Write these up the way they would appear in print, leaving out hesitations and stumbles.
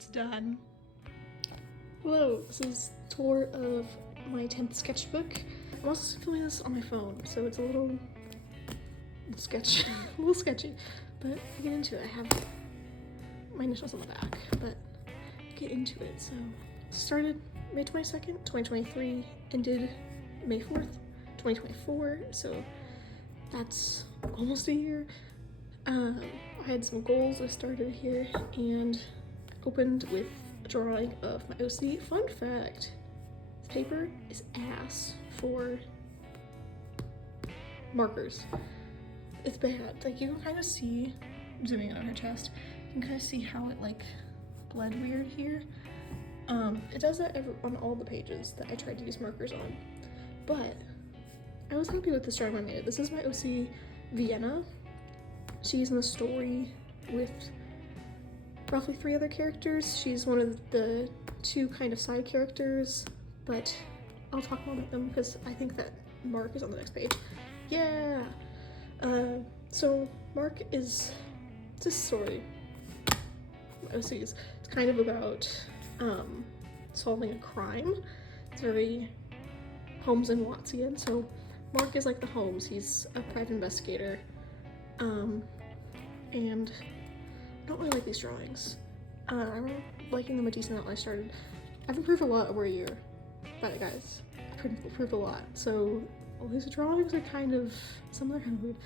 It's done. Hello, this is a tour of my 10th sketchbook. I'm also filming this on my phone, so it's a little sketchy, but I'll get into it. I have my initials on the back, but get into it. So started May 22nd, 2023, ended May 4th, 2024, so that's almost a year. I had some goals I started here and opened with a drawing of my OC. Fun fact, this paper is ass for markers. It's bad. Like, you can kind of see, zooming in on her chest, you can kind of see how it like bled weird here. It does that on all the pages that I tried to use markers on, but I was happy with this drawing I made. This is my OC Vienna. She's in a story with roughly 3 other characters. She's one of the 2 kind of side characters, but I'll talk more about them because I think that Mark is on the next page. Yeah! So Mark is this story. OC's. It's kind of about solving a crime. It's very Holmes and Watson. So Mark is like the Holmes. He's a private investigator. And I don't really like these drawings. I remember liking them a decent amount when I started. I've improved a lot over a year, but guys, I've improved a lot. So all these drawings are kind of, some of them are kind of weird.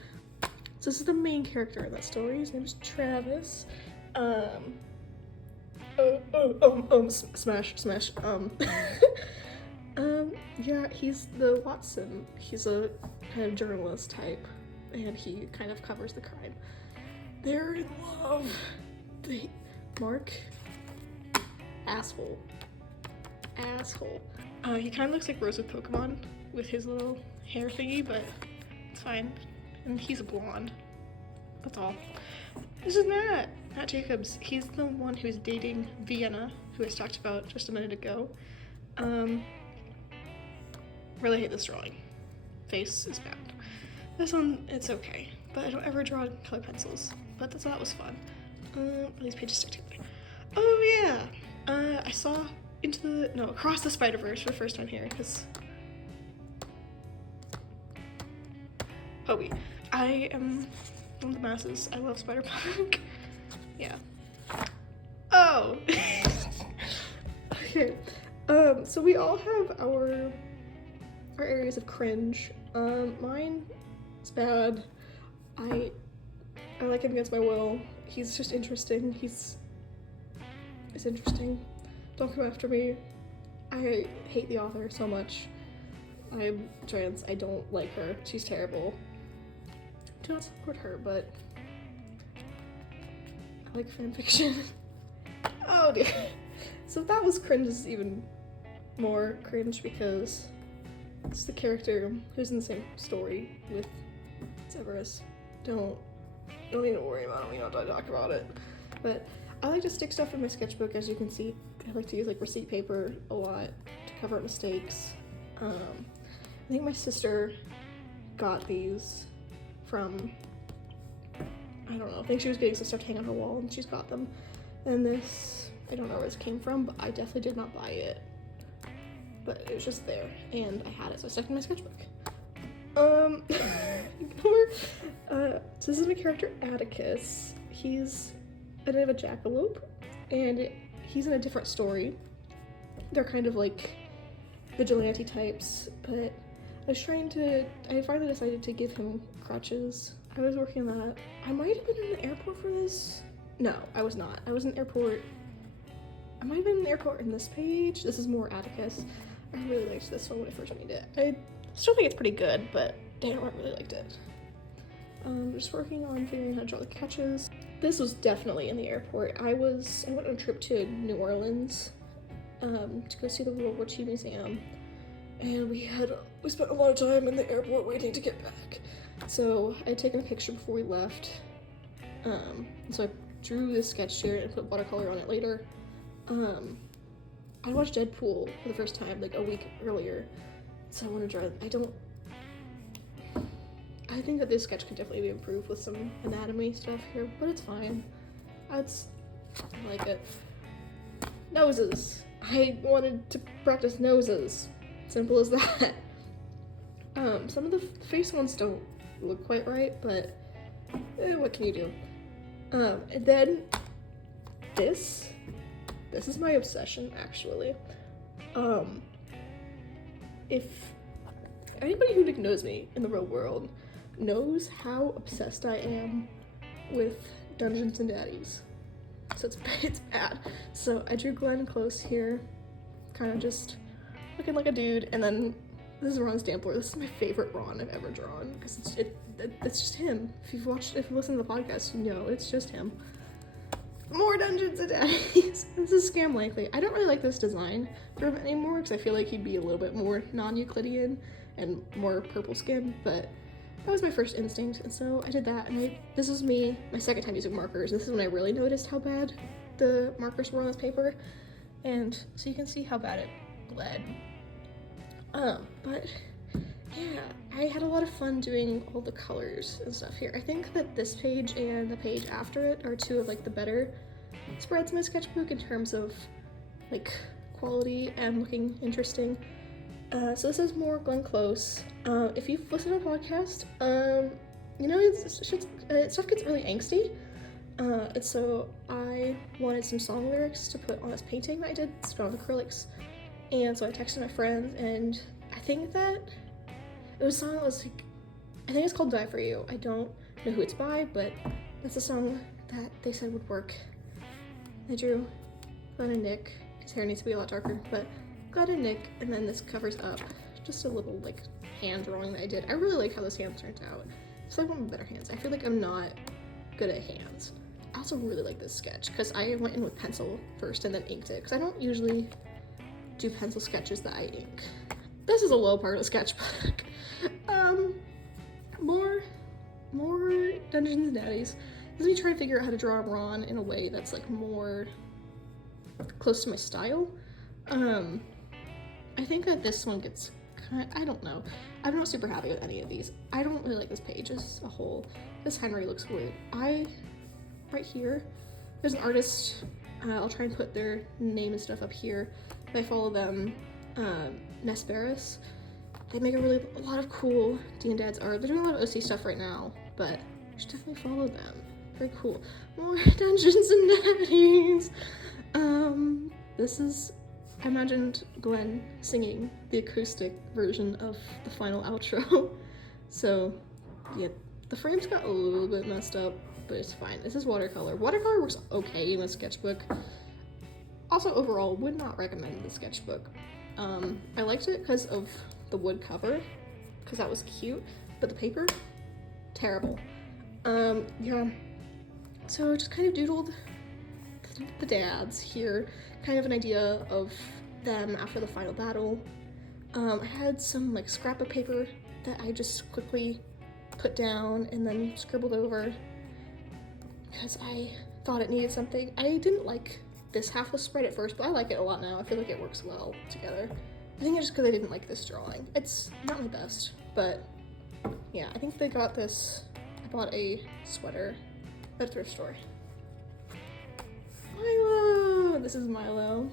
So this is the main character in that story. His name is Travis. Smash. Yeah, he's the Watson. He's a kind of journalist type, and he kind of covers the crime. They're in love. Mark, asshole. He kind of looks like Rose with Pokemon with his little hair thingy, but it's fine. And he's a blonde. That's all. This is Matt Jacobs. He's the one who's dating Vienna, who I talked about just a minute ago. Really hate this drawing. Face is bad. This one, it's okay, but I don't ever draw color pencils. But that was fun. These pages stick together. Oh yeah! I saw Across the Spider-Verse for the first time here, because Hobie. I am one of the masses. I love Spider-Punk. Yeah. Oh! Okay. So we all have our areas of cringe. Mine is bad. I like him against my will. He's just interesting. He's interesting. Don't come after me. I hate the author so much. I'm trans. I don't like her. She's terrible. Do not support her, but I like fanfiction. Oh dear. So that was cringe, is even more cringe because it's the character who's in the same story with Severus. Don't need to worry about it. We don't have to talk about it. But I like to stick stuff in my sketchbook, as you can see. I like to use like receipt paper a lot to cover up mistakes. I think my sister got these from, I don't know, I think she was getting some stuff to hang on her wall and she's got them. And this, I don't know where this came from, but I definitely did not buy it. But it was just there and I had it, so I stuck it in my sketchbook. So this is my character Atticus. He's a bit of a jackalope, and he's in a different story. They're kind of like vigilante types, but I finally decided to give him crutches. I was working on that. I might have been in the airport for this. No, I was not. I was in the airport. I might have been in the airport in this page. This is more Atticus. I really liked this one when I first made it. I still think it's pretty good, but damn, I really liked it. Just working on figuring out how to draw the catches. This was definitely in the airport. I went on a trip to New Orleans to go see the World War II Museum, and we spent a lot of time in the airport waiting to get back. So I had taken a picture before we left. So I drew this sketch here and put watercolor on it later. I watched Deadpool for the first time like a week earlier, so I want to draw it. I think that this sketch could definitely be improved with some anatomy stuff here, but it's fine. I like it. Noses. I wanted to practice noses. Simple as that. Some of the face ones don't look quite right, but what can you do? And then this is my obsession, actually. If anybody who knows me in the real world knows how obsessed I am with Dungeons and Daddies. So it's bad. So I drew Glenn close here, kind of just looking like a dude, and then this is Ron's Dampler. This is my favorite Ron I've ever drawn, because it's just him. If you listen to the podcast, you know it's just him. More Dungeons and Daddies. This is Scam Likely. I don't really like this design for him anymore, because I feel like he'd be a little bit more non-Euclidean and more purple skin, but that was my first instinct, and so I did that, and this was my second time using markers. This is when I really noticed how bad the markers were on this paper, and so you can see how bad it bled. But yeah, I had a lot of fun doing all the colors and stuff here. I think that this page and the page after it are two of like the better spreads in my sketchbook in terms of like quality and looking interesting. So this is more Glenn Close. If you've listened to the podcast, you know, stuff gets really angsty. And so I wanted some song lyrics to put on this painting that I did. It's on acrylics. And so I texted my friends, and I think that it was a song that was like, I think it's called Die For You. I don't know who it's by, but it's a song that they said would work. I drew Glenn and Nick. His hair needs to be a lot darker, but Glenn and Nick, and then this covers up just a little like hand drawing that I did. I really like how this hand turned out. It's like one of my better hands. I feel like I'm not good at hands. I also really like this sketch because I went in with pencil first and then inked it, because I don't usually do pencil sketches that I ink. This is a low part of the sketchbook. More Dungeons and Daddies. This is me trying to figure out how to draw Ron in a way that's like more close to my style. I think that this one gets I don't know. I'm not super happy with any of these. I don't really like this page as a whole. This Henry looks weird. Right here, there's an artist. I'll try and put their name and stuff up here. I follow them, Nesperis. They make a lot of cool D&Dad's art. They're doing a lot of OC stuff right now, but you should definitely follow them. Very cool. More Dungeons and Daddies. This is, I imagined Glenn singing the acoustic version of the final outro. So, yeah, the frames got a little bit messed up, but it's fine. This is watercolor. Watercolor works okay in a sketchbook. Also, overall, would not recommend the sketchbook. I liked it because of the wood cover, because that was cute, but the paper, terrible. Yeah, so just kind of doodled the dads here, kind of an idea of them after the final battle. I had some like scrap of paper that I just quickly put down and then scribbled over because I thought it needed something. I didn't like this half of the spread at first, but I like it a lot now. I feel like it works well together. I think it's just because I didn't like this drawing. It's not my best, but yeah, I think they got this. I bought a sweater at a thrift store. Milo! This is Milo.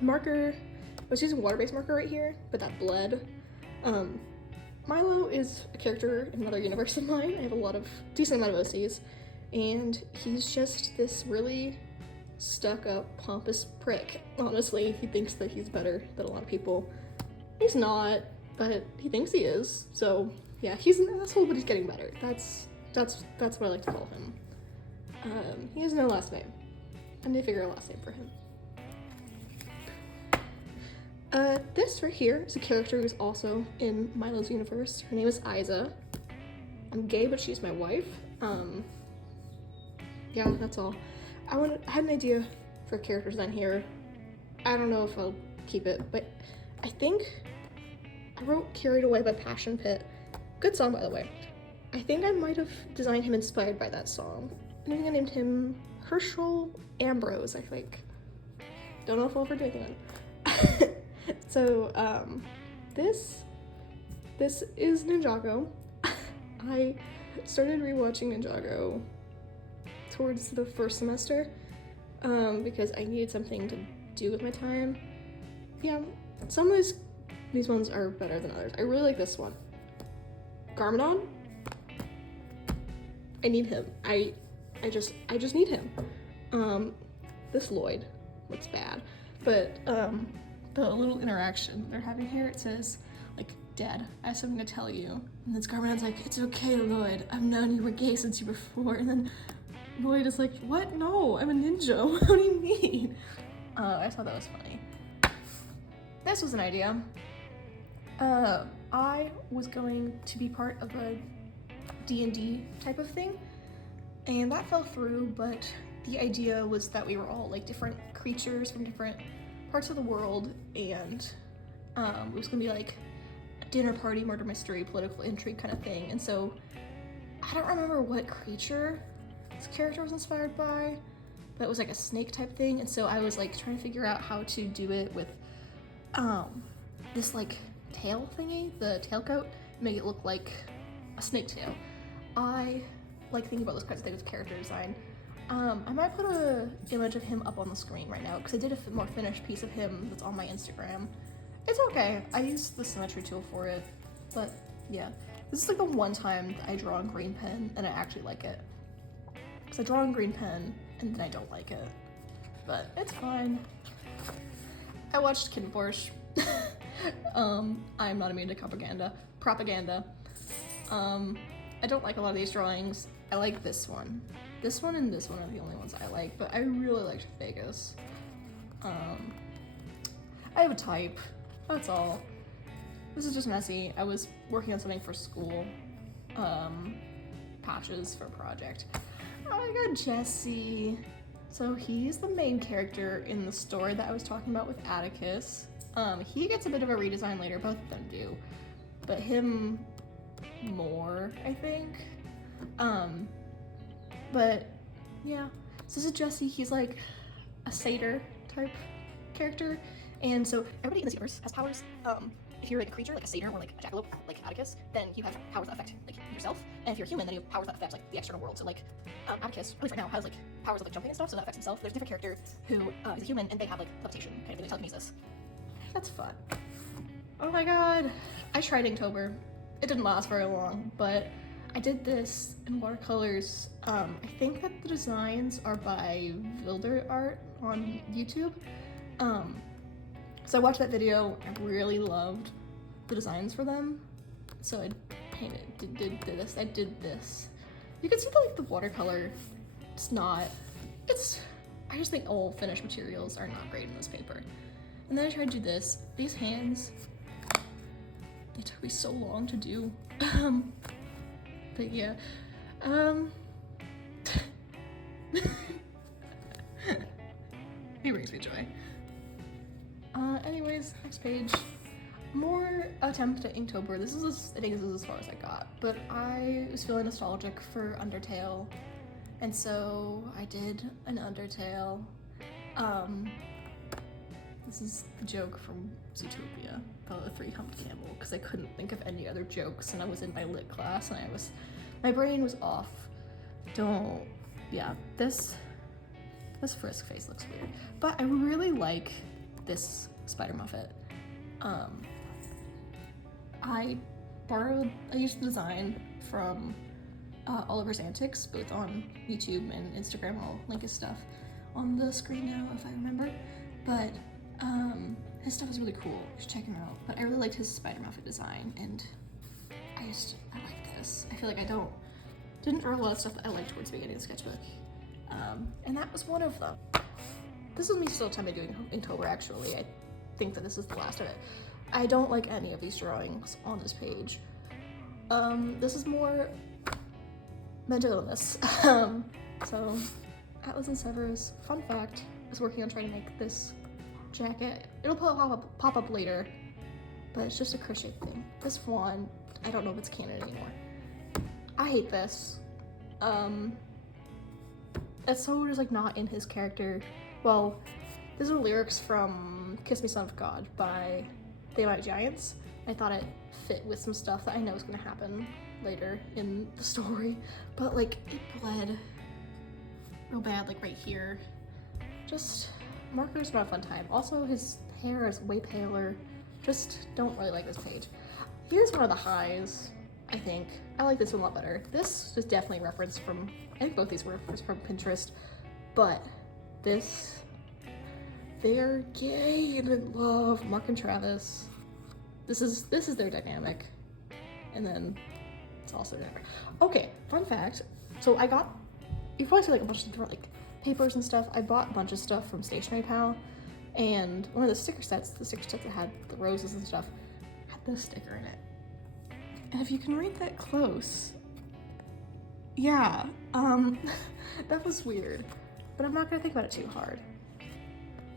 Marker, I was using water-based marker right here, but that bled. Milo is a character in another universe of mine. I have a decent amount of OCs, and he's just this really stuck-up, pompous prick. Honestly, he thinks that he's better than a lot of people. He's not, but he thinks he is. So yeah, he's an asshole, but he's getting better. That's what I like to call him. He has no last name. I need to figure out a last name for him. This right here is a character who's also in Milo's universe. Her name is Isa. I'm gay, but she's my wife. Yeah, that's all. I had an idea for character design here. I don't know if I'll keep it, but I think I wrote Carried Away by Passion Pit. Good song, by the way. I think I might have designed him inspired by that song. I think I named him Herschel Ambrose, I think. Don't know if I'll ever do anything on it. So, this is Ninjago. I started rewatching Ninjago towards the first semester, because I needed something to do with my time. Yeah, some of these ones are better than others. I really like this one. Garmadon. I need him. I just need him. This Lloyd looks bad, but the little interaction they're having here, it says like, "Dad, I have something to tell you," and then Garmadon's like, "It's okay, Lloyd. I've known you were gay since you were 4," and then Lloyd is like, "What? No, I'm a ninja. What do you mean?" I thought that was funny. This was an idea. I was going to be part of a D&D type of thing, and that fell through, but the idea was that we were all like different creatures from different parts of the world, and it was gonna be like a dinner party, murder mystery, political intrigue kind of thing. And so I don't remember what creature this character was inspired by, but it was like a snake type thing. And so I was like trying to figure out how to do it with this like tail thingy, the tailcoat, make it look like a snake tail. I like thinking about those kinds of things with character design. I might put a image of him up on the screen right now because I did a more finished piece of him that's on my Instagram. It's okay. I used the symmetry tool for it, but yeah. This is like the one time that I draw in green pen and I actually like it. Because I draw in green pen and then I don't like it. But it's fine. I watched Kid Borscht. I'm not immune to propaganda. I don't like a lot of these drawings. I like this one. This one and this one are the only ones I like, but I really liked Vegas. I have a type, that's all. This is just messy. I was working on something for school, patches for a project. Oh my god, Jesse. So he's the main character in the story that I was talking about with Atticus. He gets a bit of a redesign later, both of them do, but him more, I think. But yeah, so this is Jesse. He's like a satyr type character, and so everybody in this universe has powers. If you're like a creature, like a satyr or like a jackalope, like Atticus, then you have powers that affect like yourself. And if you're human, then you have powers that affect like the external world. So like Atticus, at least right now, has like powers of like jumping and stuff, so that affects himself. There's a different character who is a human, and they have like levitation, kind of like telekinesis. That's fun. Oh my god, I tried Inktober. It didn't last very long, but I did this in watercolors. I think that the designs are by Wilder Art on YouTube. So I watched that video. I really loved the designs for them. So I painted, did this. I did this. You can see that like the watercolor, I just think all finished materials are not great in this paper. And then I tried to do this. These hands, they took me so long to do. But yeah, he brings me joy. Anyways, next page. More attempt at Inktober. I think this is as far as I got, but I was feeling nostalgic for Undertale, and so I did an Undertale. This is the joke from Zootopia about the three-humped camel, because I couldn't think of any other jokes, and I was in my lit class, and my brain was off. This Frisk face looks weird, but I really like this Spider Muppet. I used the design from Oliver's Antics, both on YouTube and Instagram. I'll link his stuff on the screen now if I remember, but his stuff is really cool. You should check him out. But I really liked his Spider Muppet design, and I like this. I feel like I didn't draw a lot of stuff that I liked towards the beginning of the sketchbook, and that was one of them. This is me still attempting doing Inktober, actually. I think that this is the last of it. I don't like any of these drawings on this page. This is more mental illness. So, Atlas and Severus, fun fact, is working on trying to make this jacket. It'll pop up later, but it's just a crochet thing. This one, I don't know if it's canon anymore. I hate this. It's so just like not in his character. Well, these are lyrics from Kiss Me Son of God by They Might Giants. I thought it fit with some stuff that I know is gonna happen later in the story, but like it bled real bad, like right here. just, marker's not a fun time. Also, his hair is way paler. Just don't really like this page. Here's one of the highs, I think. I like this one a lot better. This is definitely reference from, I think both these were referenced from Pinterest, but this, they're gay and in love. Mark and Travis. This is their dynamic. And then it's also never. Okay, fun fact. So I got, you probably see like a bunch of different like papers and stuff. I bought a bunch of stuff from Stationery Pal, and one of the sticker sets that had the roses and stuff, had this sticker in it. And if you can read that close, yeah, that was weird, but I'm not gonna think about it too hard.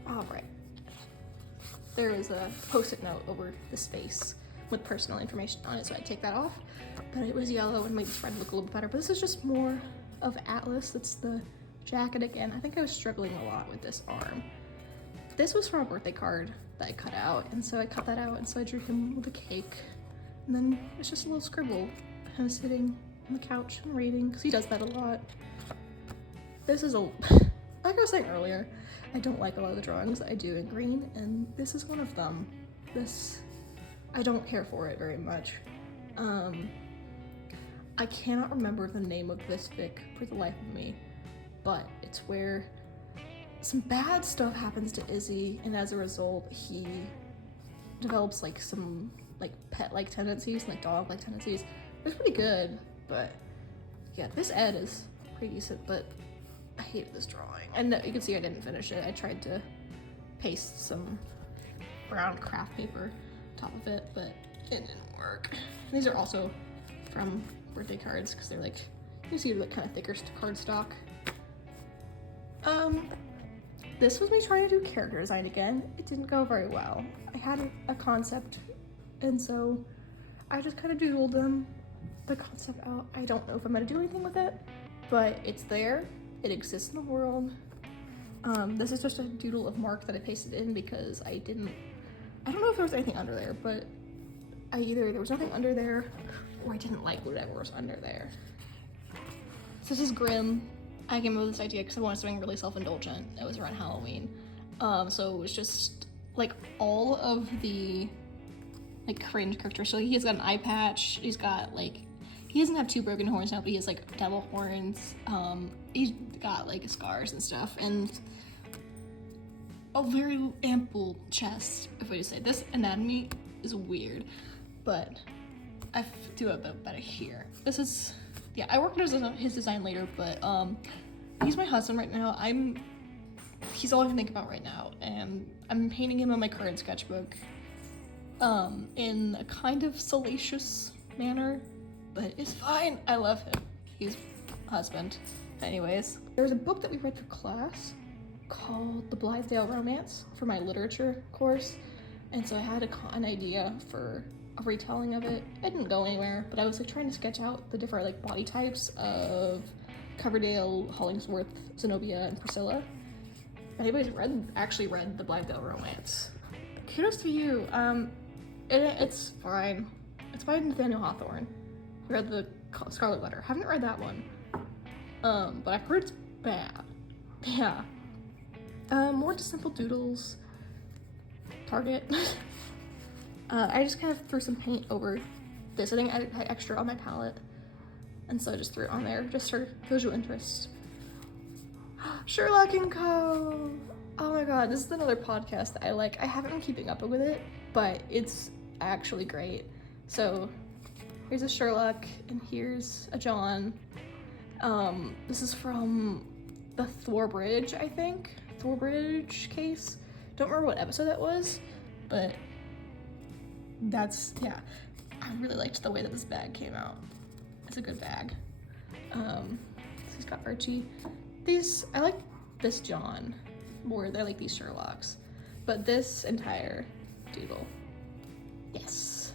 All right. There is a post-it note over the space with personal information on it, so I take that off, but it was yellow and made the spread look a little bit better. But this is just more of Atlas. It's the jacket again. I think I was struggling a lot with this arm. This was from a birthday card that I cut out, and so I cut that out, and so I drew him with a cake, and then it's just a little scribble, kind of sitting on the couch and reading, because he does that a lot. This is like I was saying earlier, I don't like a lot of the drawings that I do in green, and this is one of them. This, I don't care for it very much. I cannot remember the name of this fic for the life of me, but it's where some bad stuff happens to Izzy, and as a result, he develops like some like pet-like tendencies, like dog-like tendencies. It's pretty good, but yeah, this Ed is pretty decent, but I hated this drawing. And you can see I didn't finish it. I tried to paste some brown craft paper on top of it, but it didn't work. And these are also from birthday cards, because they're like, you see like kind of thicker cardstock. This was me trying to do character design again. It didn't go very well. I had a concept, and so I just kind of doodled the concept out. I don't know if I'm gonna do anything with it, but it's there. It exists in the world. This is just a doodle of Mark that I pasted in because I don't know if there was anything under there, but either there was nothing under there or I didn't like whatever was under there. So this is Grim. I came up with this idea because I wanted something really self-indulgent. It was around Halloween. So it was just like all of the like cringe characters. So he's got an eye patch. He's got like, he doesn't have 2 broken horns now, but he has like devil horns. He's got like scars and stuff, and a very ample chest, if I just say. This anatomy is weird, but I do a bit better here. This is, yeah, I worked on his design later, but he's my husband right now. He's all I can think about right now, and I'm painting him on my current sketchbook in a kind of salacious manner, but it's fine. I love him. He's husband. Anyways, there's a book that we read for class called The Blithedale Romance for my literature course, and so I had an idea for a retelling of it. It didn't go anywhere, but I was like trying to sketch out the different like body types of Coverdale, Hollingsworth, Zenobia, and Priscilla. If anybody's actually read The Blithedale Romance, kudos to you. It's fine. It's by Nathaniel Hawthorne. I read the Scarlet Letter. Haven't read that one. But I've heard it's bad. Yeah. More just simple doodles. Target. I just kind of threw some paint over this. I think I had extra on my palette, and so I just threw it on there just for visual interest. Sherlock & Co. Oh my god, this is another podcast that I like. I haven't been keeping up with it, but it's actually great. So here's a Sherlock, and here's a John. This is from the Thorbridge, I think. Thorbridge case. Don't remember what episode that was, but that's, yeah. I really liked the way that this bag came out. It's a good bag. So he's got Archie. I like this John more. They're like these Sherlocks. But this entire doodle, yes.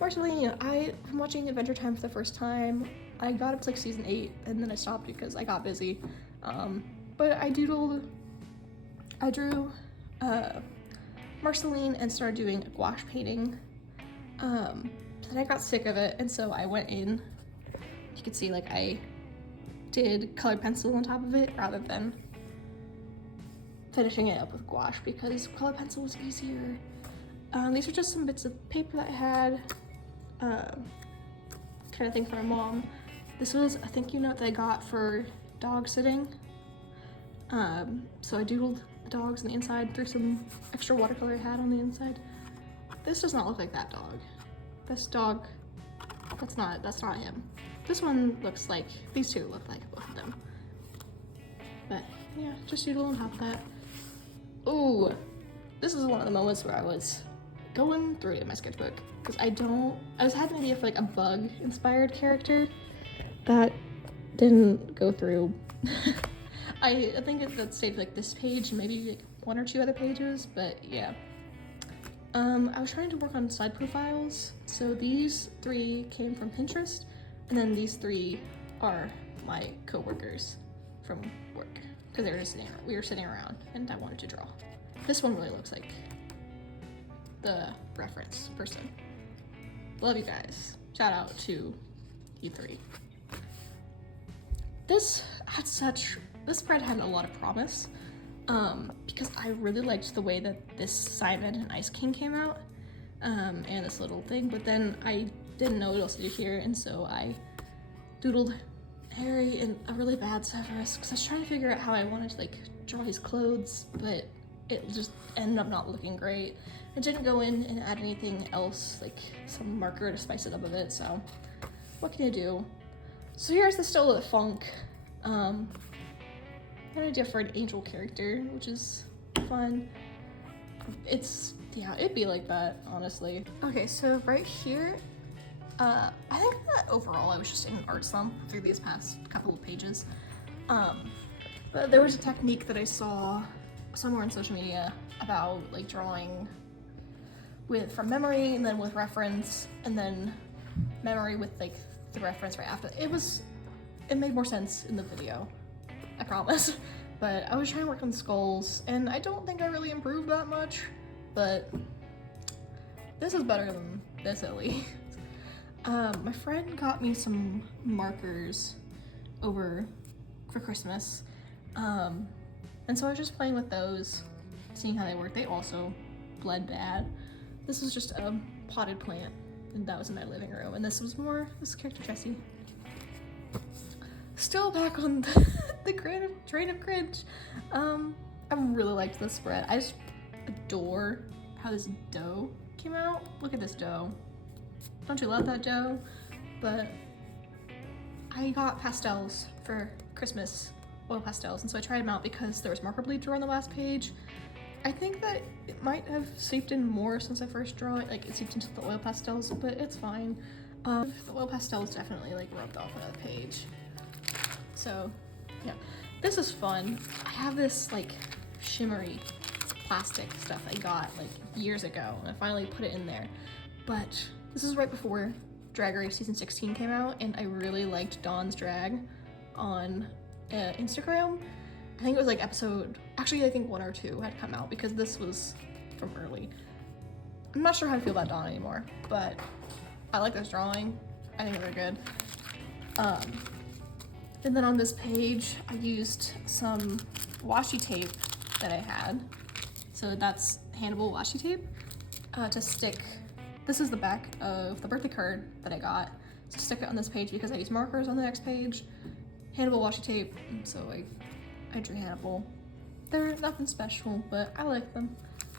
Marceline, from watching Adventure Time for the first time, I got up to like season 8 and then I stopped because I got busy. But I drew Marceline and started doing gouache painting. Then I got sick of it, and so I went in. You can see like I did colored pencil on top of it rather than finishing it up with gouache because color pencil was easier. These are just some bits of paper that I had, kind of thing for my mom. This was a thank you note that I got for dog sitting. So I doodled the dogs on the inside, threw some extra watercolor I had on the inside. This does not look like that dog. This dog, that's not him. This one looks like, these two look like both of them. But yeah, just doodle on top of that. Ooh, this is one of the moments where I was going through it in my sketchbook because I had an idea for like a bug inspired character that didn't go through. I think that saved like this page and maybe like 1 or 2 other pages, but yeah. I was trying to work on side profiles, so these 3 came from Pinterest, and then these 3 are my co-workers from work because we were sitting around and I wanted to draw. This one really looks like the reference person. Love you guys. Shout out to you 3. This spread had a lot of promise because I really liked the way that this Simon and Ice King came out and this little thing, but then I didn't know what else to do here, and so I doodled Harry in a really bad Severus because I was trying to figure out how I wanted to like draw his clothes, but it just ended up not looking great. I didn't go in and add anything else, like some marker to spice it up a bit, so what can you do? So here's the Still of the Funk. An idea for an angel character, which is fun. It'd be like that, honestly. Okay, so right here, I think that overall I was just in an art slump through these past couple of pages. But there was a technique that I saw somewhere on social media about like drawing from memory and then with reference and then memory with like the reference right after. It made more sense in the video, I promise. But I was trying to work on skulls and I don't think I really improved that much, but this is better than this at least. My friend got me some markers over for Christmas, and so I was just playing with those, seeing how they work. They also bled bad. This was just a potted plant, and that was in my living room, and this is character Jessie. Still back on the train of cringe. I really liked this spread. I just adore how this dough came out. Look at this dough. Don't you love that dough? But I got pastels for Christmas, oil pastels, and so I tried them out because there was marker bleed drawn on the last page. I think that it might have seeped in more since I first drew it, like it seeped into the oil pastels, but it's fine. The oil pastels definitely like rubbed off on the page. So yeah, this is fun. I have this like shimmery plastic stuff I got like years ago, and I finally put it in there, but this is right before Drag Race season 16 came out, and I really liked Dawn's drag on Instagram. I think it was like I think 1 or 2 had come out because this was from early. I'm not sure how I feel about Dawn anymore, but I like this drawing. I think they're good. And then on this page, I used some washi tape that I had. So that's Hannibal washi tape to stick. This is the back of the birthday card that I got to stick it on this page because I used markers on the next page. Hannibal washi tape, so I drew Hannibal. They're nothing special, but I like them.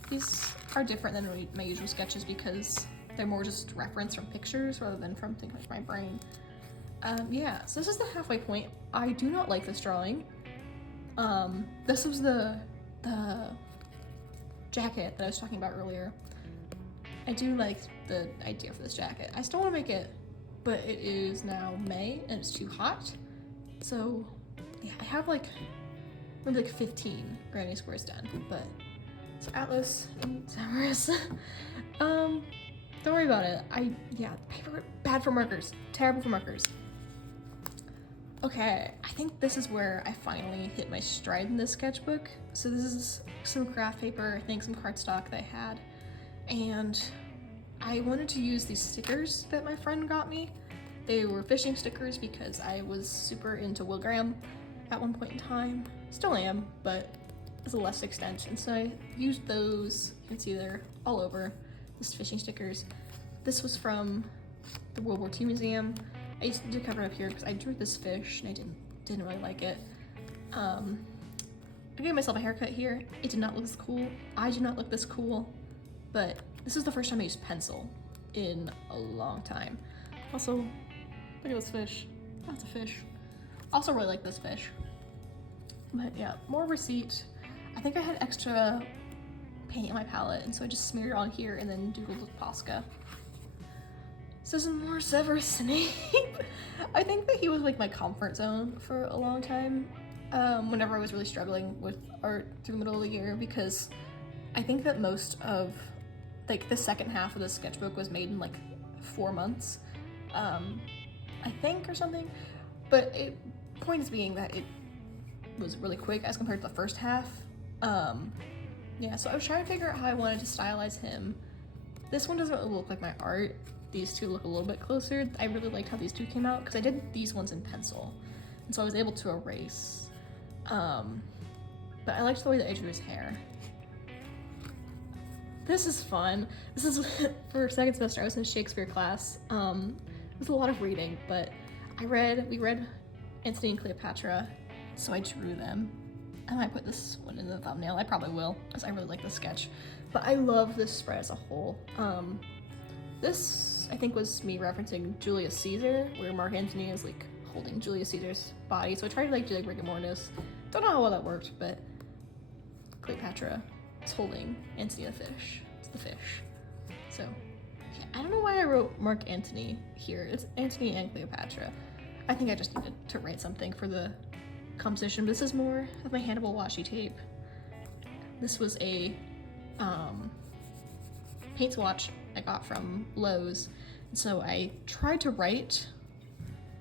These are different than my usual sketches because they're more just reference from pictures rather than from things like my brain. Yeah, so this is the halfway point. I do not like this drawing. This was the jacket that I was talking about earlier. I do like the idea for this jacket. I still want to make it, but it is now May and it's too hot. So yeah, I have like maybe like 15 granny squares done, but it's Atlas and Severus. Don't worry about it. Paper, bad for markers, terrible for markers. Okay, I think this is where I finally hit my stride in this sketchbook. So this is some craft paper, I think some cardstock that I had, and I wanted to use these stickers that my friend got me. They were fishing stickers because I was super into Will Graham at one point in time. Still am, but as a less extension. So I used those. You can see they're all over. These fishing stickers. This was from the World War II Museum. I used to cover it up here because I drew this fish and I didn't really like it. I gave myself a haircut here. It did not look this cool. I do not look this cool, but this is the first time I used pencil in a long time. Also, look at this fish. That's a fish. Also really like this fish. But yeah, more receipt. I think I had extra paint in my palette, and so I just smeared it on here and then doodled with Posca. So some more Severus Snape. I think that he was like my comfort zone for a long time. Whenever I was really struggling with art through the middle of the year, because I think that most of like the second half of the sketchbook was made in like 4 months, I think, or something. But point is being that it was really quick as compared to the first half. Yeah, so I was trying to figure out how I wanted to stylize him. This one doesn't really look like my art. These two look a little bit closer. I really liked how these two came out because I did these ones in pencil, and so I was able to erase. But I liked the way that I drew his hair. This is fun. This is for second semester. I was in a Shakespeare class. It was a lot of reading, but we read Antony and Cleopatra, so I drew them. I might put this one in the thumbnail. I probably will, because I really like this sketch. But I love this spread as a whole. This, I think, was me referencing Julius Caesar, where Mark Antony is like holding Julius Caesar's body. So I tried to like do like rigor mortis. Don't know how well that worked, but Cleopatra is holding Antony the fish. It's the fish. So yeah, I don't know why I wrote Mark Antony here. It's Antony and Cleopatra. I think I just needed to write something for the composition. But this is more of my Hannibal washi tape. This was a paint swatch I got from Lowe's, and so I tried to write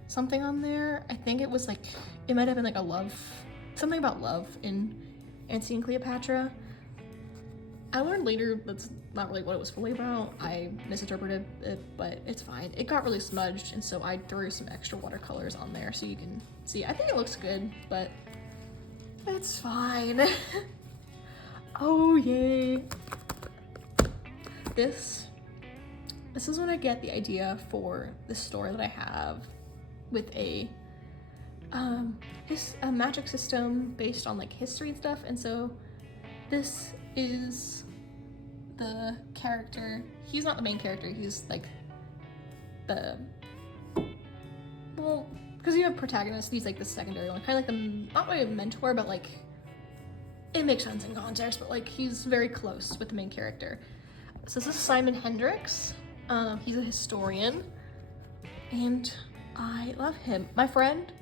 something on there. I think it was like, it might have been like a love, something about love in Antony and Cleopatra. I learned later that's not really what it was fully about. I misinterpreted it, but it's fine. It got really smudged, and so I threw some extra watercolors on there so you can see. I think it looks good, but it's fine. Oh yay. This is when I get the idea for the story that I have with a magic system based on like history and stuff. And so this is the character. He's not the main character, he's like the, well, because you have protagonist, he's like the secondary one, kind of like the, not really a mentor, but like, it makes sense in context, but like he's very close with the main character. So this is Simon Hendricks. He's a historian, and I love him. My friend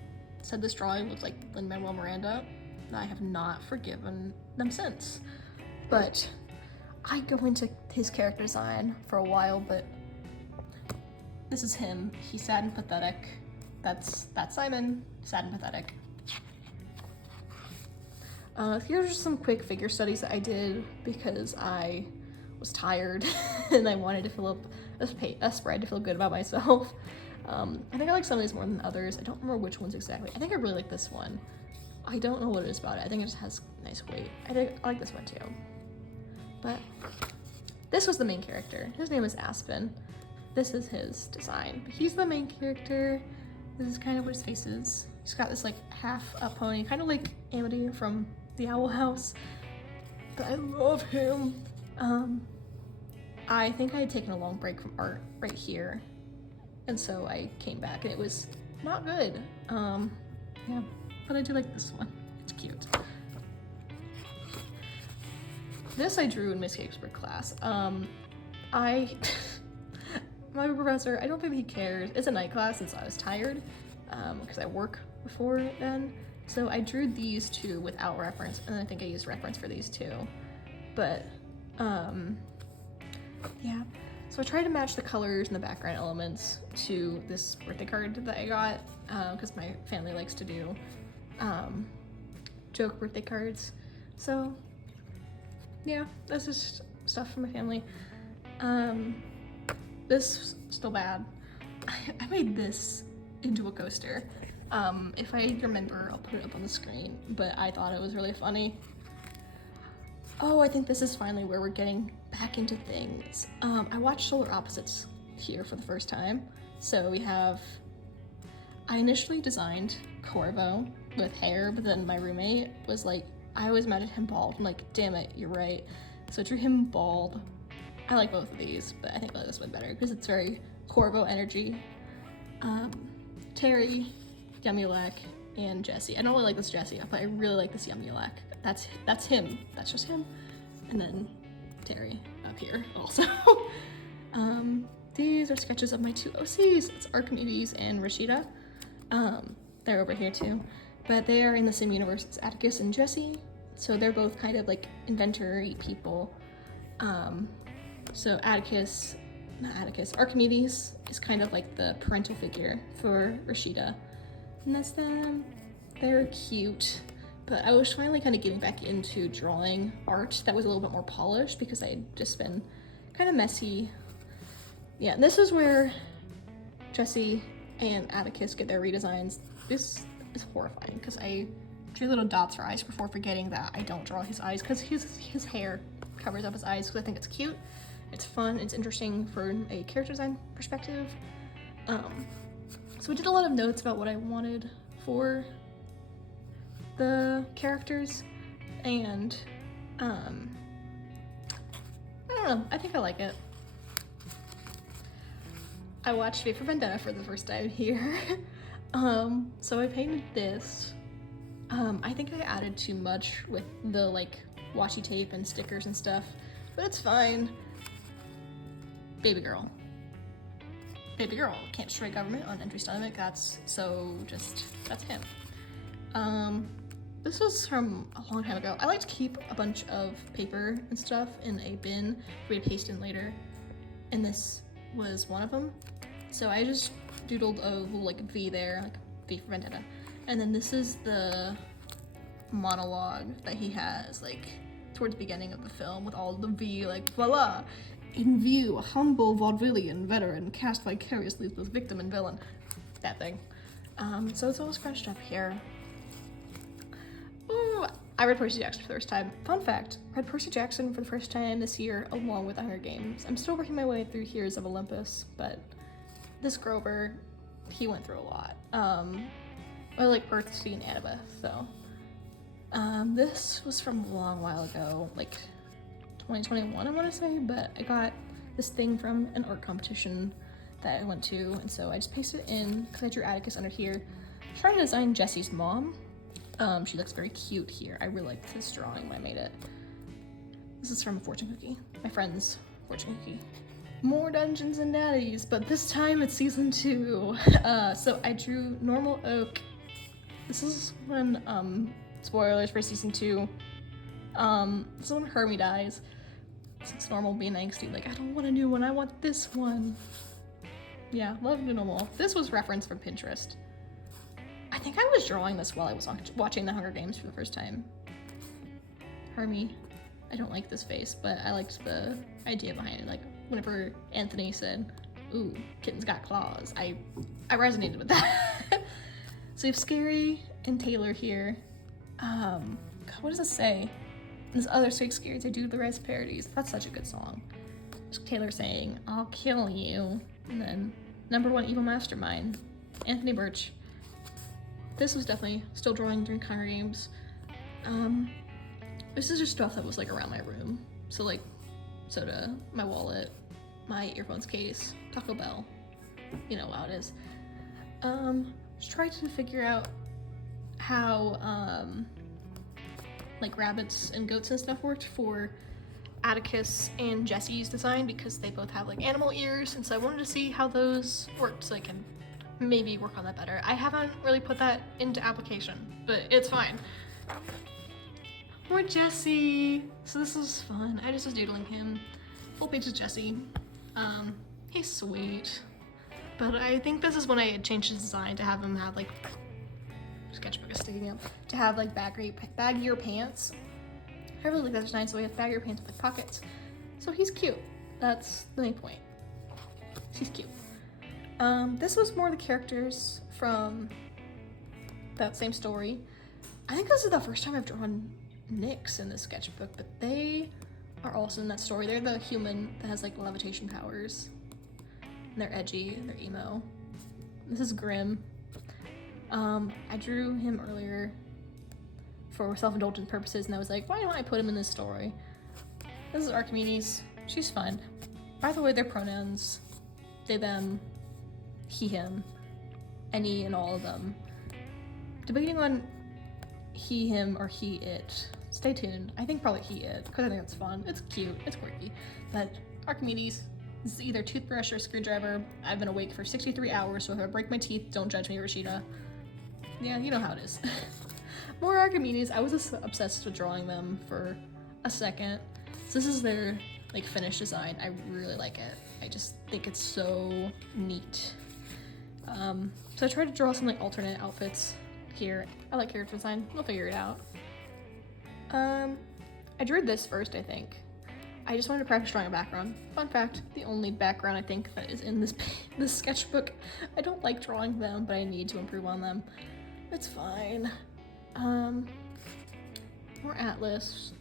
said this drawing looks like Lin-Manuel Miranda, and I have not forgiven them since. But I go into his character design for a while, but this is him. He's sad and pathetic. That's Simon, sad and pathetic. Here's just some quick figure studies that I did because I was tired and I wanted to fill up a spread to feel good about myself. I think I like some of these more than others. I don't remember which ones exactly. I think I really like this one. I don't know what it is about it. I think it just has nice weight. I like this one too. But this was the main character. His name is Aspen. This is his design. But he's the main character. This is kind of what his face is. He's got this like half up pony, kind of like Amity from the Owl House. But I love him. I think I had taken a long break from art right here, and so I came back and it was not good. Yeah, but I do like this one. It's cute. This I drew in Miss Shakespeare class. My professor, I don't think he cares. It's a night class, and so I was tired because I work before then. So I drew these two without reference, and I think I used reference for these two. But yeah, so I tried to match the colors and the background elements to this birthday card that I got because my family likes to do joke birthday cards. So yeah, that's just stuff from my family. This is still bad. I made this into a coaster. If I remember, I'll put it up on the screen, but I thought it was really funny. Oh, I think this is finally where we're getting back into things. I watched Solar Opposites here for the first time. So we have, I initially designed Corvo with hair, but then my roommate was like, I always imagined him bald. I'm like, damn it, you're right. So I drew him bald. I like both of these, but I think I like this one better because it's very Corvo energy. Terry, Yumulak, and Jesse. I don't really like this Jesse, but I really like this Yumulak. That's him. That's just him. And then Terry up here also. These are sketches of my two OCs. It's Archimedes and Rashida. They're over here too. But they are in the same universe as Atticus and Jesse. So they're both kind of like inventor-y people. So Archimedes is kind of like the parental figure for Rashida. And that's them. They're cute. But I was finally kind of getting back into drawing art that was a little bit more polished because I had just been kind of messy. Yeah, and this is where Jesse and Atticus get their redesigns. This is horrifying because I drew little dots for eyes before forgetting that I don't draw his eyes because his hair covers up his eyes because I think it's cute. It's fun, it's interesting for a character design perspective. So we did a lot of notes about what I wanted for the characters, and I don't know, I think I like it. I watched V for Vendetta for the first time here. So I painted this. I think I added too much with the like washi tape and stickers and stuff, but it's fine. Baby girl. Baby girl can't destroy government on entry stomach. That's him. This was from a long time ago. I like to keep a bunch of paper and stuff in a bin for me to paste in later, and this was one of them. So I just doodled a little like V there, like V for Vendetta. And then this is the monologue that he has like towards the beginning of the film with all the V, like voila, in view, a humble vaudevillian veteran cast vicariously with victim and villain. That thing. So it's all scrunched up here. Ooh, I read Percy Jackson for the first time. Fun fact, I read Percy Jackson for the first time this year along with The Hunger Games. I'm still working my way through Heroes of Olympus, but this Grover, he went through a lot. I like Percy and Annabeth, so. This was from a long while ago, like 2021 I want to say, but I got this thing from an art competition that I went to, and so I just pasted it in because I drew Atticus under here. I'm trying to design Jesse's mom. She looks very cute here. I really liked this drawing when I made it. This is from a fortune cookie, my friend's fortune cookie. More Dungeons and Daddies, but this time it's season 2. So I drew Normal Oak. This is when, spoilers for season 2. This is when Hermie dies. It's normal being angsty, like, I don't want a new one, I want this one. Yeah, love New Normal. This was referenced from Pinterest. I think I was drawing this while I was watching The Hunger Games for the first time. Hermie. I don't like this face, but I liked the idea behind it. Like, whenever Anthony said, ooh, kitten's got claws, I resonated with that. So you have Scary and Taylor here. God, what does it say? This other Squeak Scaries, I do the Res parodies. That's such a good song. Just Taylor saying, I'll kill you. And then #1 evil mastermind, Anthony Birch. This was definitely still drawing during Hunger Games. This is just stuff that was like around my room. So like soda, my wallet, my earphones case, Taco Bell. You know how it is. Just trying to figure out how like rabbits and goats and stuff worked for Atticus and Jesse's design because they both have like animal ears, and so I wanted to see how those worked so I can maybe work on that better. I haven't really put that into application, but it's fine. More Jesse. So this is fun. I just was doodling him. Full page is Jesse. He's sweet. But I think this is when I had changed his design to have him have like, Sketchbook is sticking up, to have like baggier pants. I really like that design, so we have baggier pants with like pockets. So he's cute. That's the main point. He's cute. This was more the characters from that same story. I think this is the first time I've drawn Nyx in the sketchbook, but they are also in that story. They're the human that has like levitation powers. And they're edgy, they're emo. This is Grim. I drew him earlier for self-indulgent purposes, and I was like, why don't I put him in this story? This is Archimedes. She's fun. By the way, their pronouns, they, them, he, him, any and all of them. Debating on he, him, or he, it. Stay tuned. I think probably he, it, because I think it's fun. It's cute. It's quirky. But Archimedes is either toothbrush or screwdriver. I've been awake for 63 hours, so if I break my teeth, don't judge me, Rashida. Yeah, you know how it is. More Archimedes. I was obsessed with drawing them for a second. So this is their like finished design. I really like it. I just think it's so neat. So I tried to draw some like alternate outfits here. I like character design. We'll figure it out. I drew this first, I think. I just wanted to practice drawing a background. Fun fact, the only background I think that is in this sketchbook. I don't like drawing them, but I need to improve on them. It's fine. More Atlas.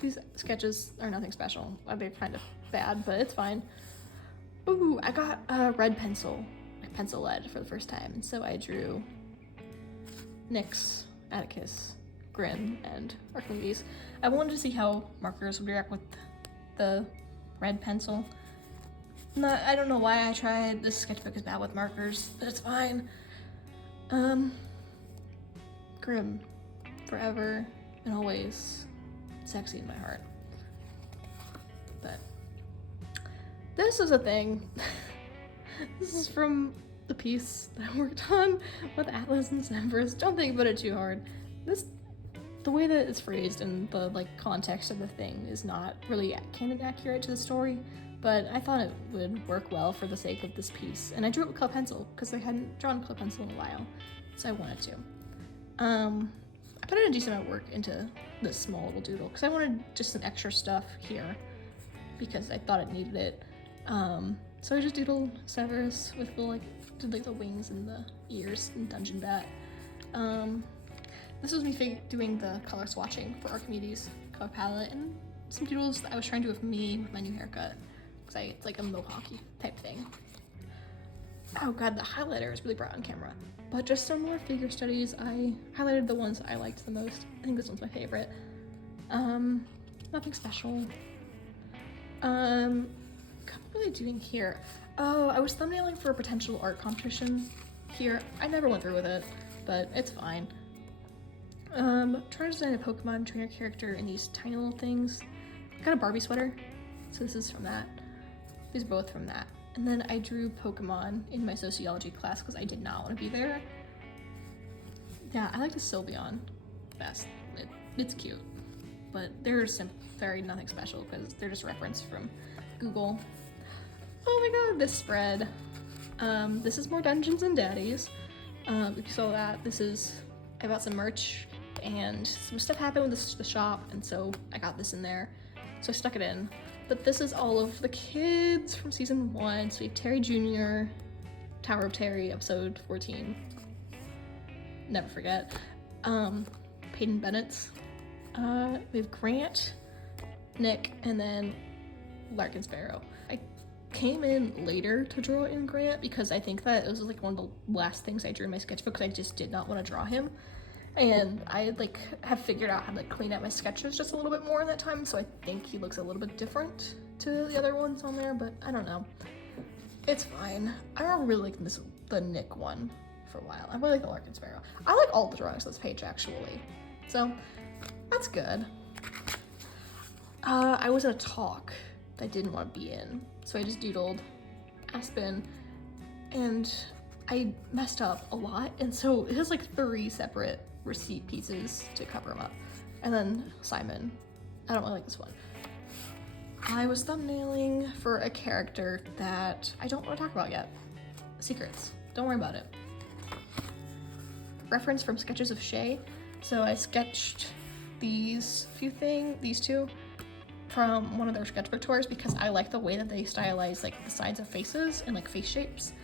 These sketches are nothing special. They're kind of bad, but it's fine. Ooh, I got a red pencil, like pencil lead for the first time. And so I drew Nyx, Atticus, Grim, and Archimedes. I wanted to see how markers would react with the red pencil. I don't know why I tried. This sketchbook is bad with markers, but it's fine. Grim, forever and always sexy in my heart. But this is a thing. This is from the piece that I worked on with Atlas and Severus. Don't think about it too hard. The way that it's phrased and the like context of the thing is not really canon accurate to the story, but I thought it would work well for the sake of this piece. And I drew it with color pencil because I hadn't drawn color pencil in a while, so I wanted to. I put in a decent amount of work into this small little doodle because I wanted just some extra stuff here because I thought it needed it. So I just doodled Severus with the did the wings and the ears and Dungeon Bat. This was me doing the color swatching for Archimedes color palette and some doodles that I was trying to do with me with my new haircut because it's like a mohawky type thing. Oh god, the highlighter is really bright on camera. But just some more figure studies, I highlighted the ones I liked the most. I think this one's my favorite. Nothing special. What am I doing here? Oh, I was thumbnailing for a potential art competition here. I never went through with it, but it's fine. Trying to design a Pokemon trainer character in these tiny little things. I got a Barbie sweater, so this is from that. These are both from that. And then I drew Pokemon in my sociology class because I did not want to be there. Yeah, I like the Sylveon best. It's cute, but they're very nothing special because they're just referenced from Google. Oh my god, this spread. This is more Dungeons and Daddies. If you saw that, I bought some merch and some stuff happened with the shop, and so I got this in there. So I stuck it in. But this is all of the kids from season 1. So we have Terry Jr., Tower of Terry, episode 14. Never forget. Peyton Bennett's. We have Grant, Nick, and then Larkin Sparrow. I came in later to draw in Grant because I think that it was like one of the last things I drew in my sketchbook because I just did not want to draw him. And I have figured out how to clean out my sketches just a little bit more in that time, so I think he looks a little bit different to the other ones on there, but I don't know. It's fine. I don't really like the Nick one for a while. I really like the Larkin Sparrow. I like all the drawings on this page actually, so that's good. I was at a talk that I didn't want to be in, so I just doodled Aspen, and I messed up a lot, and so it has 3 separate receipt pieces to cover them up. And then Simon. I don't really like this one. I was thumbnailing for a character that I don't want to talk about yet. Secrets. Don't worry about it. Reference from Sketches of Shay. So I sketched these two, from one of their sketchbook tours because I like the way that they stylize the sides of faces and face shapes.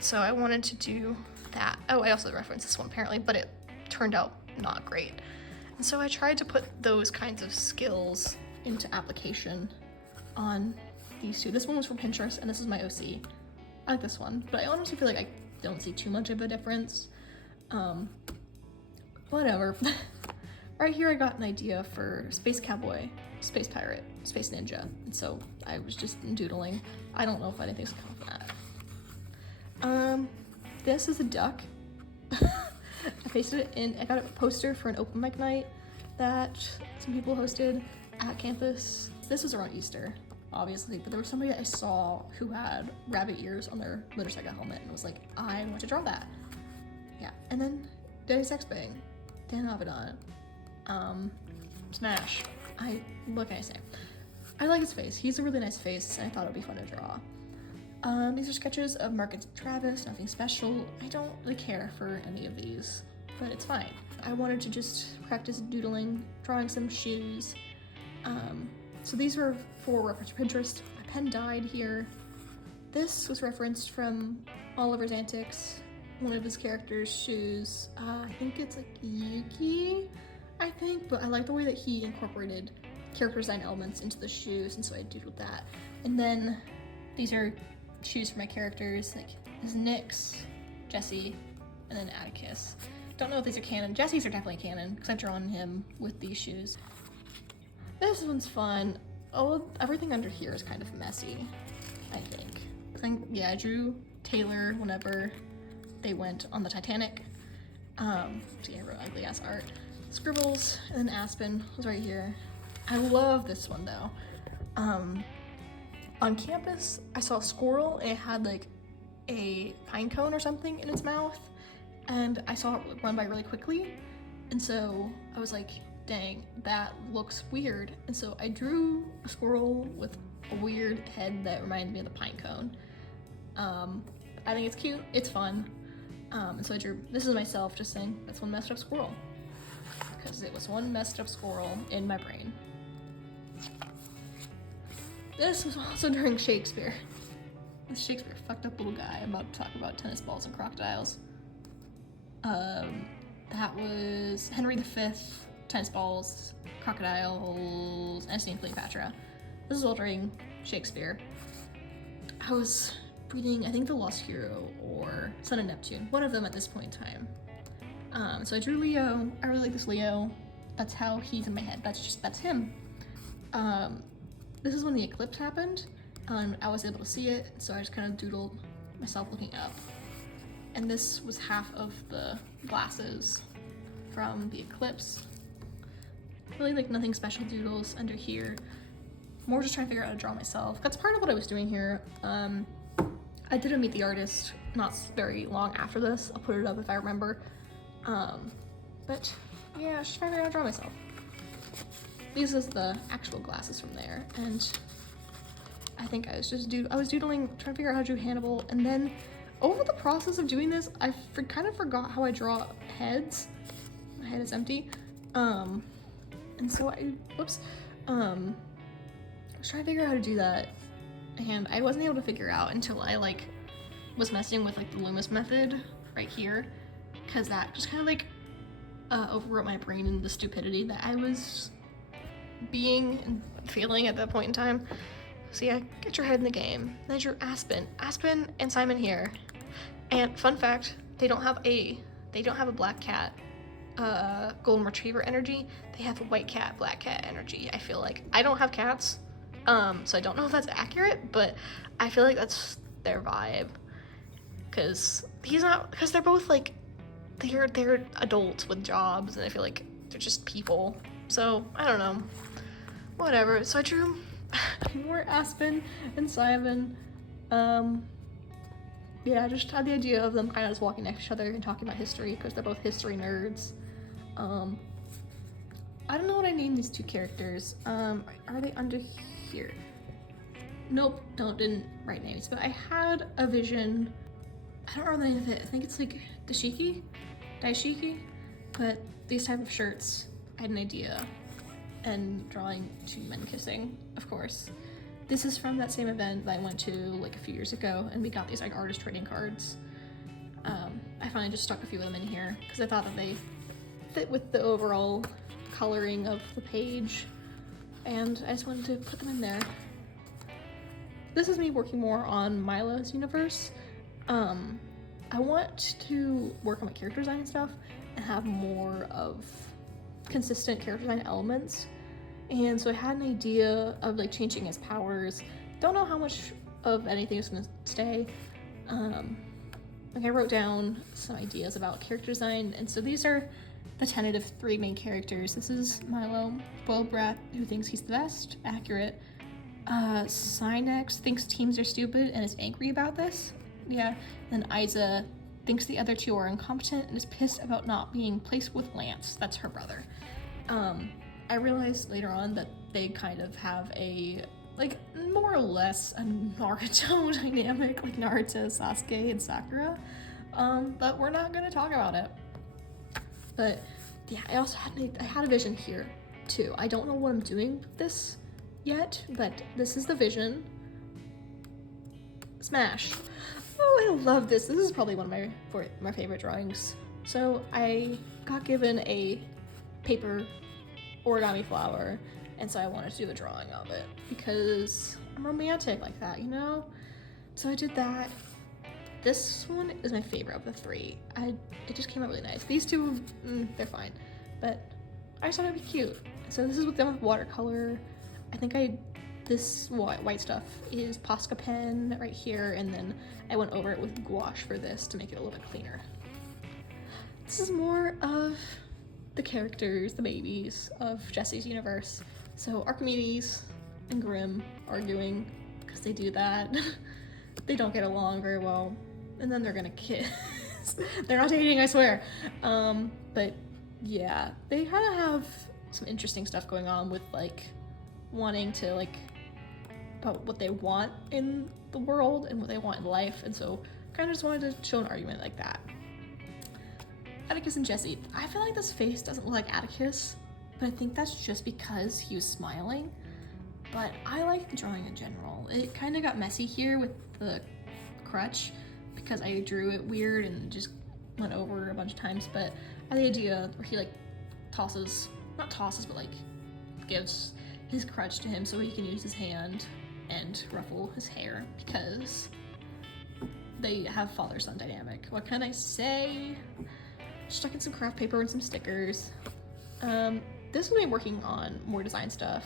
So I wanted to do that. Oh, I also referenced this one apparently, but it turned out not great. And so I tried to put those kinds of skills into application on these two. This one was from Pinterest, and this is my OC. I like this one, but I honestly feel like I don't see too much of a difference. Whatever. Right here I got an idea for Space Cowboy, Space Pirate, Space Ninja, and so I was just doodling. I don't know if anything's coming from that. This is a duck. I pasted it in, I got a poster for an open mic night that some people hosted at campus. This was around Easter, obviously, but there was somebody that I saw who had rabbit ears on their motorcycle helmet and was like, I want to draw that. Yeah, and then Danny Sexbang, Dan Avedon, Smash. What can I say? I like his face. He's a really nice face, and I thought it would be fun to draw. These are sketches of Mark and Travis, nothing special. I don't really care for any of these, but it's fine. I wanted to just practice doodling, drawing some shoes. So these were for reference to Pinterest. My pen died here. This was referenced from Oliver's Antics, one of his characters' shoes. I think it's like Yuki, I think, but I like the way that he incorporated character design elements into the shoes, and so I doodled that. And then these are shoes for my characters, like this is Nyx, Jesse, and then Atticus. Don't know if these are canon. Jesse's are definitely canon, because I've drawn him with these shoes. This one's fun. Oh, everything under here is kind of messy, I think. Yeah, I drew Taylor whenever they went on the Titanic. So yeah, I wrote ugly ass art. Scribbles, and then Aspen was right here. I love this one though. On campus, I saw a squirrel and it had like a pine cone or something in its mouth, and I saw it run by really quickly, and so I was like, dang, that looks weird. And so I drew a squirrel with a weird head that reminded me of the pine cone. I think it's cute, it's fun. And so I drew, this is myself just saying, that's one messed up squirrel. Because it was one messed up squirrel in my brain. This was also during Shakespeare. This Shakespeare fucked up little guy. I'm about to talk about tennis balls and crocodiles. That was Henry V, tennis balls, crocodiles, Antony and Cleopatra. This is all during Shakespeare. I was reading, I think, The Lost Hero or Son of Neptune, one of them at this point in time. So I drew Leo. I really like this Leo. That's how he's in my head. That's him. This is when the eclipse happened, and I was able to see it, so I just kind of doodled myself looking up. And this was half of the glasses from the eclipse. Really like nothing special doodles under here. More just trying to figure out how to draw myself. That's part of what I was doing here. I did a Meet the Artist not very long after this. I'll put it up if I remember. But yeah, just trying to figure out how to draw myself. These is the actual glasses from there, and I think I was just doodling, trying to figure out how to do Hannibal, and then over the process of doing this, I kind of forgot how I draw heads. My head is empty, and so I was trying to figure out how to do that, and I wasn't able to figure out until I was messing with the Loomis method right here, because that just kind of overwrote my brain in the stupidity that I was being and feeling at that point in time. So yeah, get your head in the game. Then you're Aspen and Simon here. And fun fact, they don't have a black cat golden retriever energy. They have a white cat, black cat energy. I feel like I don't have cats, so I don't know if that's accurate, but I feel like that's their vibe. Cause they're both they're adults with jobs, and I feel like they're just people. So I don't know, whatever. So I drew more Aspen and Simon. Yeah, I just had the idea of them kind of just walking next to each other and talking about history, because they're both history nerds. I don't know what I named these two characters. Are they under here? Nope, didn't write names, but I had a vision. I don't remember the name of it. I think it's Daishiki, but these type of shirts, I had an idea, and drawing two men kissing, of course. This is from that same event that I went to a few years ago, and we got these artist trading cards. I finally just stuck a few of them in here because I thought that they fit with the overall coloring of the page, and I just wanted to put them in there. This is me working more on Milo's universe. I want to work on my character design and stuff and have more of consistent character design elements. And so I had an idea of like changing his powers. Don't know how much of anything is gonna stay. Like I wrote down some ideas about character design, and so these are the tentative 3 main characters. This is Milo, spoiled brat who thinks he's the best, accurate. Synex thinks teams are stupid and is angry about this. Yeah. And Isa thinks the other 2 are incompetent and is pissed about not being placed with Lance. That's her brother. I realized later on that they kind of have a, like, more or less a Naruto dynamic, like Naruto, Sasuke, and Sakura. But we're not gonna talk about it. But yeah, I also had a vision here too. I don't know what I'm doing with this yet, but this is the vision. Smash. Oh, I love this. This is probably one of my favorite drawings. So I got given a paper origami flower, and so I wanted to do a drawing of it because I'm romantic like that, you know? So I did that. This one is my favorite of the 3. It just came out really nice. These 2, they're fine, but I just thought it'd be cute. So this is with them with watercolor. I think this white stuff is Posca pen right here, and then I went over it with gouache for this to make it a little bit cleaner. This is more of the characters, the babies of Jesse's universe. So Archimedes and Grimm arguing, because they do that. They don't get along very well, and then they're gonna kiss. They're not dating, I swear. But yeah, they kind of have some interesting stuff going on with like wanting to like about what they want in the world and what they want in life, and so kind of just wanted to show an argument like that. Atticus and Jesse. I feel like this face doesn't look like Atticus, but I think that's just because he was smiling. But I like the drawing in general. It kind of got messy here with the crutch because I drew it weird and just went over a bunch of times, but I had the idea where he like not tosses, but like gives his crutch to him so he can use his hand and ruffle his hair because they have father-son dynamic. What can I say? Stuck in some craft paper and some stickers. This was me working on more design stuff.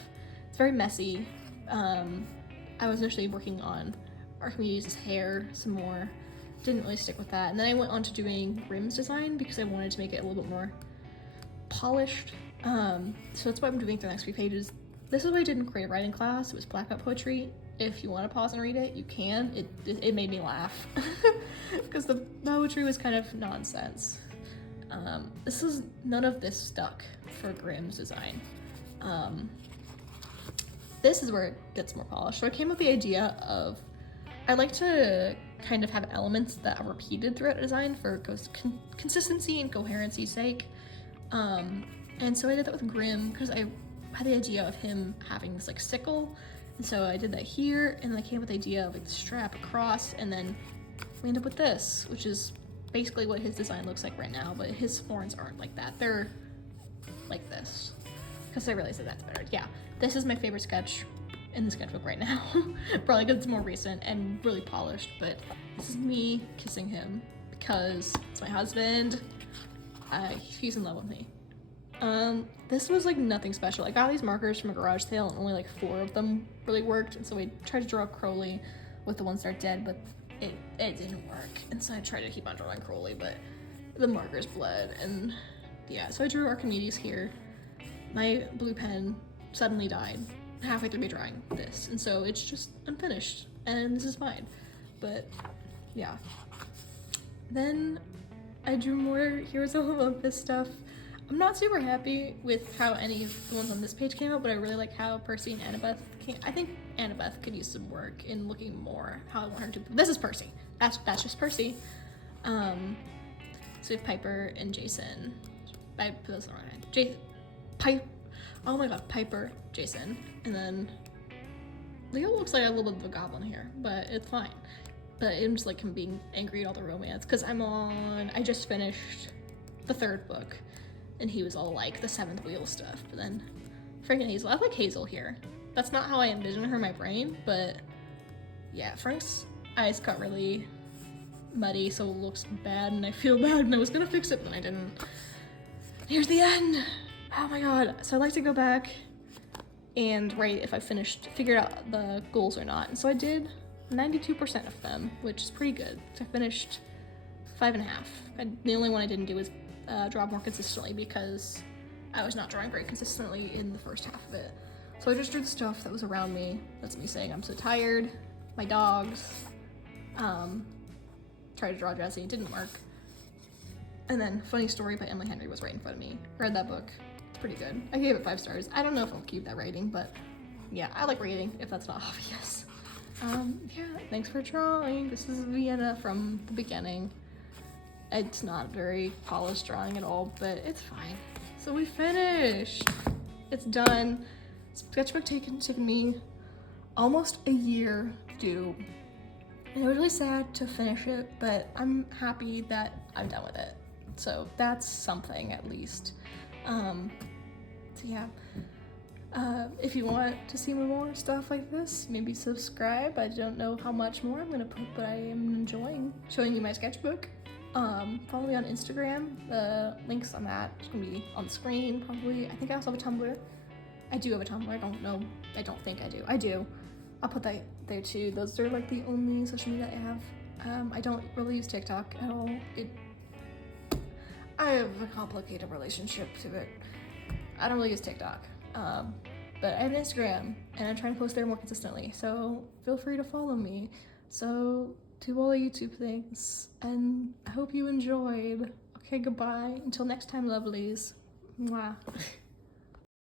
It's very messy. I was initially working on Archimedes' hair some more. Didn't really stick with that. And then I went on to doing Grimm's design because I wanted to make it a little bit more polished. So that's what I'm doing for the next few pages. This is what I did in creative writing class. It was blackout poetry. If you want to pause and read it, you can. It made me laugh because the poetry was kind of nonsense. None of this stuck for Grimm's design. This is where it gets more polished. So I came up with the idea of, I like to kind of have elements that are repeated throughout a design for consistency and coherency's sake. And so I did that with Grimm because I had the idea of him having this like sickle. And so I did that here, and then I came up with the idea of like the strap across, and then we ended up with this, which is basically what his design looks like right now, but his horns aren't like that. They're like this. Because I realized that that's better. Yeah, this is my favorite sketch in the sketchbook right now. Probably because it's more recent and really polished, but this is me kissing him because it's my husband. He's in love with me. This was like nothing special. I got these markers from a garage sale and only like 4 of them really worked, and so I tried to draw Crowley with the ones that are dead, but it didn't work, and so I tried to keep on drawing Crowley, but the markers bled, and yeah, so I drew Archimedes here. My blue pen suddenly died halfway through me drawing this, and so it's just unfinished, and this is fine. But yeah, then I drew more Heroes of Olympus stuff. I'm not super happy with how any of the ones on this page came out, but I really like how Percy and Annabeth came. I think Annabeth could use some work in looking more how I want her to. This is Percy. That's just Percy. So we have Piper and Jason. I put those on the wrong hand. Oh my god, Piper, Jason, and then Leo looks like a little bit of a goblin here, but it's fine. But I'm just like him being angry at all the romance because I just finished the 3rd book. and he was all like the seventh wheel stuff. But then Frank and Hazel, I like Hazel here. That's not how I envision her in my brain, but yeah, Frank's eyes got really muddy, so it looks bad, and I feel bad, and I was gonna fix it, but I didn't. Here's the end. Oh my god. So I'd like to go back and write if I figured out the goals or not. And so I did 92% of them, which is pretty good. So I finished 5.5. The only one I didn't do was draw more consistently because I was not drawing very consistently in the first half of it. So I just drew the stuff that was around me. That's me saying I'm so tired, my dogs, tried to draw Jesse, it didn't work. And then Funny Story by Emily Henry was right in front of me. Read that book, it's pretty good. I gave it 5 stars. I don't know if I'll keep that rating, but yeah, I like reading, if that's not obvious. Yeah, thanks for drawing. This is Vienna from the beginning. It's not very polished drawing at all, but it's fine. So we finished. It's done. Sketchbook taken me almost a year to do. And it was really sad to finish it, but I'm happy that I'm done with it. So that's something at least. So yeah. If you want to see more stuff like this, maybe subscribe. I don't know how much more I'm gonna put, but I am enjoying showing you my sketchbook. Follow me on Instagram. The links on that is gonna be on the screen probably. I think I also have a Tumblr. I do have a Tumblr, I don't know. I don't think I do. I do. I'll put that there too. Those are like the only social media I have. I don't really use TikTok at all. I have a complicated relationship to it. I don't really use TikTok. But I have an Instagram, and I'm trying to post there more consistently, so feel free to follow me. So, do all the YouTube things, and I hope you enjoyed. Okay, goodbye. Until next time, lovelies. Mwah.